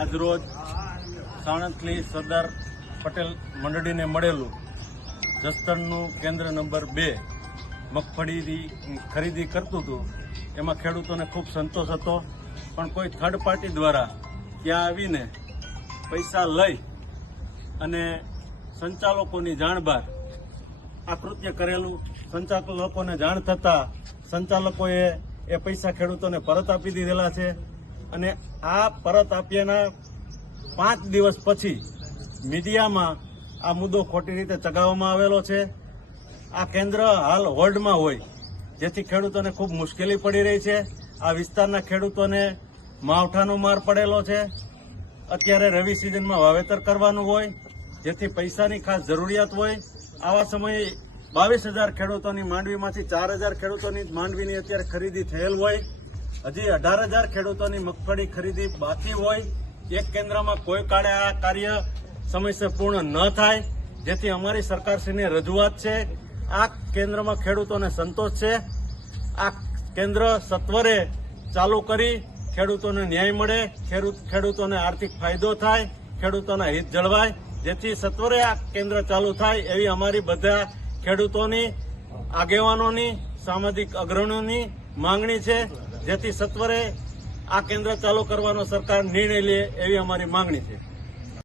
આજરોજ સાણંદની સરદાર પટેલ મંડળીને મળેલું જસદણનું કેન્દ્ર નંબર 2 મગફળીની ખરીદી કરતું હતું. એમાં ખેડૂતોને ખૂબ સંતોષ હતો, પણ કોઈ થર્ડ પાર્ટી દ્વારા ત્યાં આવીને પૈસા લઈ અને સંચાલકોની જાણ બહાર આ કૃત્ય કરેલું. સંચાલકોને જાણ થતાં સંચાલકોએ એ પૈસા ખેડૂતોને પરત આપી દીધેલા છે અને આ પરત આપ્યાના 5 દિવસ પછી મીડિયામાં આ મુદ્દો ખોટી રીતે ચગાવવામાં આવેલો છે. આ કેન્દ્ર હાલ હોલ્ડમાં હોય, જેથી ખેડૂતોને ખૂબ મુશ્કેલી પડી રહી છે. આ વિસ્તારના ખેડૂતોને માવઠાનો માર પડેલો છે. અત્યારે રવિ સિઝનમાં વાવેતર કરવાનું હોય, જેથી પૈસાની ખાસ જરૂરિયાત હોય. આવા સમયે 22,000 ખેડૂતોની માંડવીમાંથી 4,000 ખેડૂતોની માંડવીની અત્યારે ખરીદી થયેલ હોય. હજી 18,000 ખેડૂતોની મગફળી ખરીદી બાકી હોય. એક કેન્દ્રમાં કોઈ કાળે આ કાર્ય સમયસર પૂર્ણ ન થાય, જેથી અમારી સરકારશ્રીની રજૂઆત છે. આ કેન્દ્રમાં ખેડૂતોને સંતોષ છે. આ કેન્દ્ર સત્વરે ચાલુ કરી ખેડૂતોને ન્યાય મળે, ખેડૂતોને આર્થિક ફાયદો થાય, ખેડૂતોના હિત જળવાય, જેથી સત્વરે આ કેન્દ્ર ચાલુ થાય એવી અમારી બધા ખેડૂતોની, આગેવાનોની, સામાજિક અગ્રણીઓની માંગણી છે. જેથી સત્વરે આ કેન્દ્ર ચાલુ કરવાનો સરકાર નિર્ણય લે એવી અમારી માંગણી છે.